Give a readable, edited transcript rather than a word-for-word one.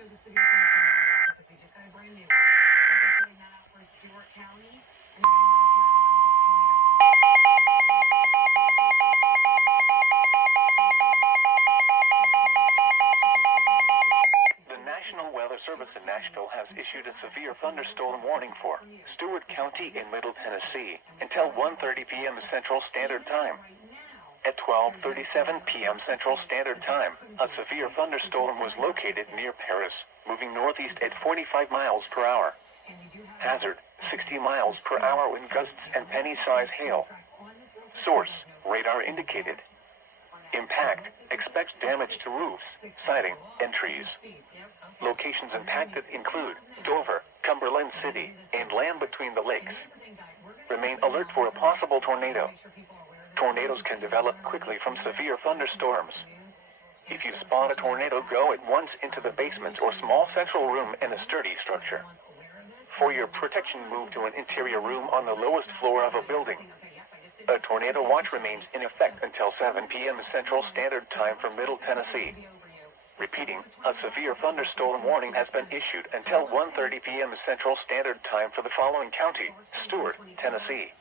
show the severe thunderstorm because we just got a brand new one. So they're putting that out for Stewart County. And they're going to have The National Weather Service in Nashville has issued a severe thunderstorm warning for Stewart County in Middle Tennessee until 1:30 p.m. Central Standard Time. At 12:37 p.m. Central Standard Time, a severe thunderstorm was located near Paris, moving northeast at 45 miles per hour. Hazard, 60 miles per hour wind gusts and penny-size hail. Source, radar indicated. Impact, expects damage to roofs, siding, and trees. Locations impacted include Dover, Cumberland City, and land between the lakes. Remain alert for a possible tornado. Tornadoes can develop quickly from severe thunderstorms. If you spot a tornado, go at once into the basement or small central room in a sturdy structure. For your protection, move to an interior room on the lowest floor of a building. A tornado watch remains in effect until 7 p.m. Central Standard Time for Middle Tennessee. Repeating, a severe thunderstorm warning has been issued until 1:30 p.m. Central Standard Time for the following county: Stewart, Tennessee.